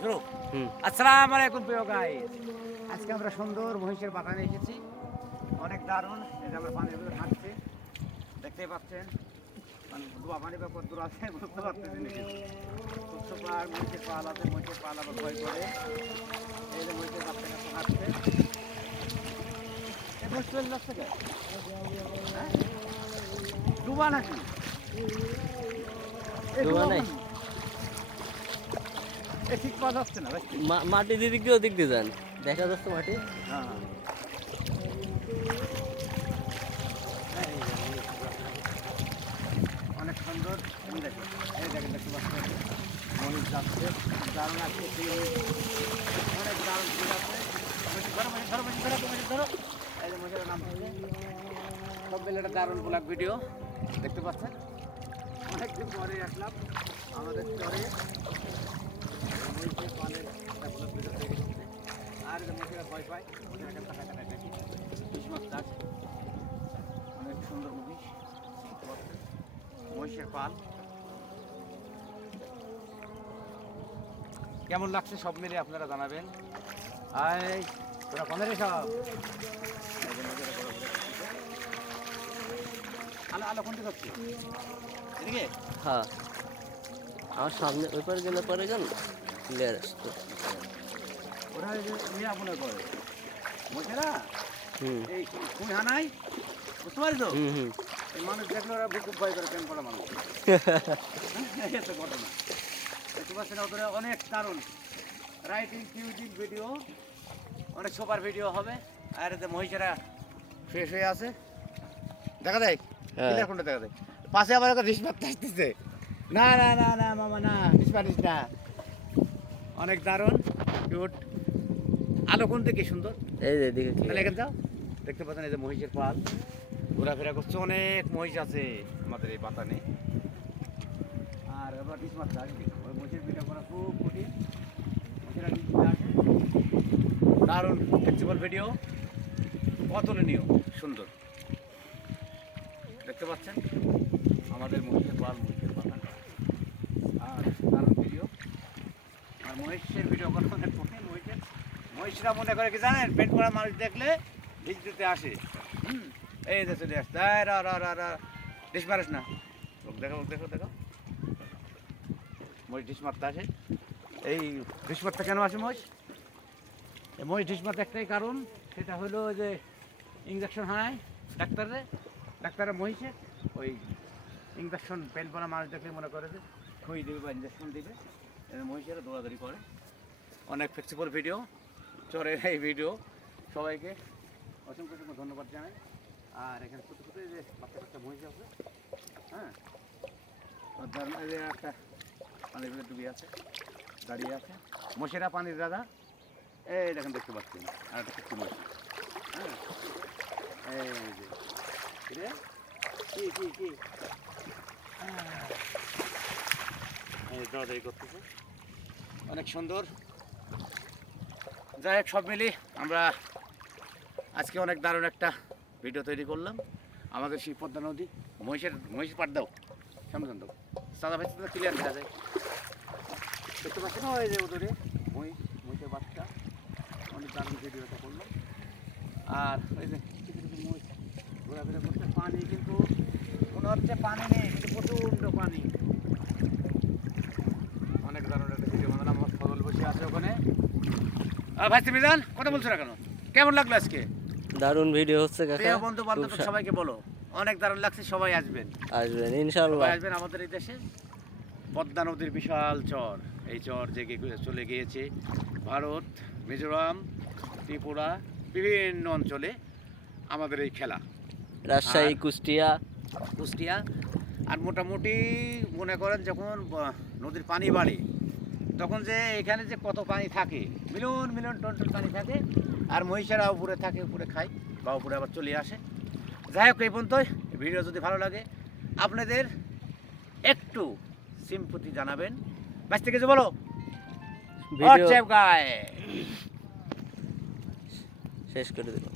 শুরু। আসসালামু আলাইকুম প্রিয় গাইস, আজকে আমরা সুন্দর মহিষের বাগানে এসেছি। অনেক দারুণ। এই যে আমরা পানির ভিতরে হাঁটছি, দেখতেই পাচ্ছেন। মানে দোয়া পানি বা কত দূর আছে বুঝতে পারতেছি না, কিন্তু খুব সুপার মহিষের পাল আছে। মহিষের পাল আবার ভয় করে। এই যে মহিষের বাচ্চা কাছে হাঁটছে। এই মহিষ চলে যাচ্ছে কে? হ্যাঁ? ডুবা নাকি? এই ডুবা নাই। এই ঠিক পাওয়া যাচ্ছে না ভাই। মাটি দিক দিয়ে ওদিক দিয়ে যান, দেখা যাচ্ছে মাটি। হ্যাঁ, অনেক সুন্দর। এই দেখেন, দেখতে পাচ্ছেন মহিষ যাচ্ছে, দারুণ আছে। অনেক দারুণ ফুল আছে। ধরো মহিষ, ধরো মহিষ, ধরো মহিষ, ধরো। এই যে মহিষের নাম হচ্ছে সব মিলে একটা দারুণ ব্লগ ভিডিও দেখতে পাচ্ছেন। অনেকদিন পরে আসলাম আমাদের চরে। মহিষের পালের একটা ব্লগ ভিডিও তৈরি করতে। আর যে মহিষেরা ভয় পায়, মহিষেরা একটা টাকা টাকা দেখি বিশ্বনাথ দাস। অনেক সুন্দর মহিষ দেখতে পাচ্ছেন। মহিষের পাল কেমন লাগছে সব মিলে আপনারা জানাবেন। আয় তোরা কোনে রে সব? আলো আলো কোনটি করছি এদিকে? হ্যাঁ, আমার সামনে ওই পারে গেলে পরে গেল ক্লিয়ার আসতো। ওরা এই যে নিয়ে আপনার করে মহিষেরা হুম এই কুই হানাই, বুঝতে পারি তো। হুম হুম এই মানুষ দেখলে ওরা বুক ভয় করে, কেন করা মানুষ। এই হচ্ছে ঘটনা। দেখতে পাচ্ছেন ওদের অনেক দারুণ রাইটিং টিউটিং ভিডিও, অনেক সুপার ভিডিও হবে। আর এতে মহিষেরা ফ্রেশ হয়ে আছে, দেখা যায় হ্যাঁ। কোনটা দেখা যায়। পাশে আবার একটা রিস মারতে আসতেছে। না না না না মামা, না রিস মারিস না। অনেক দারুণ কিউট। আলো কোন দিকে সুন্দর, এই যে এদিকে তাহলে এখানে যাও। দেখতে পাচ্ছেন এই যে মহিষের পাল ঘোরাফেরা করছে। অনেক মহিষ আছে আমাদের এই বাতানে। আর আবার ডিস মারতে আসবে, ওই মহিষের ভিডিও করা খুব কঠিন। মহিষেরা ডিস দিতে আসে। দারুণ ফ্লেক্সিবল ভিডিও, অতুলনীয় সুন্দর। দেখতে পাচ্ছেন আমাদের মহিষের পাল, মহিষের বাগান। আর দারুণ ভিডিও। আর মহিষের ভিডিও করা অনেক কঠিন। মহিষরা মনে করে কি জানেন, পেট করা মানুষ দেখলে ডিস দিতে আসে। এই যে চলে আসছে, ডিস মারিস না। দেখো দেখো দেখো, মহিষ ডিস মারতে আসে। এই ডিস মারতে কেন আসে মহিষ? এই মহিষ ডিস মারতে একটাই কারণ, সেটা হলো যে ইঞ্জেকশন হয় ডাক্তারের মহিষে ওই ইঞ্জেকশন পেন পরা মানুষ দেখলে মনে করে যে খই দেবে বা ইঞ্জেকশন দেবে। মহিষেরা দৌড়াদৌড়ি করে। অনেক ফ্লেক্সিবল ভিডিও, চরের এই ভিডিও। সবাইকে অসংখ্য অসংখ্য ধন্যবাদ জানাই। আর এখানে ছোটো ছোটো যে বাচ্চা মহিষ আছে, হ্যাঁ, এই যে একটা পানির ভিতরে ডুবে আছে, দাঁড়িয়ে আছে। মহিষেরা পানির রাজা। এই দেখেন দেখতে পাচ্ছেন আর একটা কুচি মহিষ। হ্যাঁ, এই যে রে কি এই দৌড়াদৌড়ি করতেছে, অনেক সুন্দর। যাই হোক, সব মিলিয়ে আমরা আজকে অনেক দারুণ একটা ভিডিও তৈরি করলাম। আমাদের সেই পদ্মা নদী, মহিষের পাট দাও, সামনে দাও, সাদা ভাই ক্লিয়ার দেখা যায়। দেখতে পাচ্ছেন ওই যে ওদের মহিষের বাচ্চা। অনেক দারুণ ভিডিওটা করলাম। আর ওই যে কিছু কিছু মহিষ ঘোরাফেরা করছে। পানি কিন্তু মনে হচ্ছে পানি নেই, কিন্তু প্রচণ্ড পানি। অনেক দারুণ একটা ভিডিও বানালাম। আমার ফজল বসে আছে ওখানে। ভাই তুমি জান কথা বলছো না কেন? কেমন লাগলো আজকে? দারুণ ভিডিও হচ্ছে কাকা। প্রিয় বন্ধু বান্ধব সবাইকে বলো অনেক দারুণ লাগছে, সবাই আসবেন, আসবেন ইনশাআল্লাহ। সবাই আসবেন আমাদের এই দেশে। পদ্মা নদীর বিশাল চর, এই চর জেগে চলে গিয়েছে ভারত, মিজোরাম, ত্রিপুরা, বিভিন্ন অঞ্চলে আমাদের এই খেলা। রাজশাহী, কুষ্টিয়া। আর মোটামুটি মনে করেন যখন নদীর পানি বাড়ে, তখন যে এখানে যে কত পানি থাকে, মিলিয়ন মিলিয়ন টন টন পানি থাকে। আর মহিষেরা উপরে থাকে, উপরে খায় বা উপরে আবার চলে আসে। যাই হোক, এই পর্যন্তই। ভিডিও যদি ভালো লাগে আপনাদের একটু সিম্পতি জানাবেন। বাস থেকে যে বলো ভিডিও গায় শেষ করে দিলাম।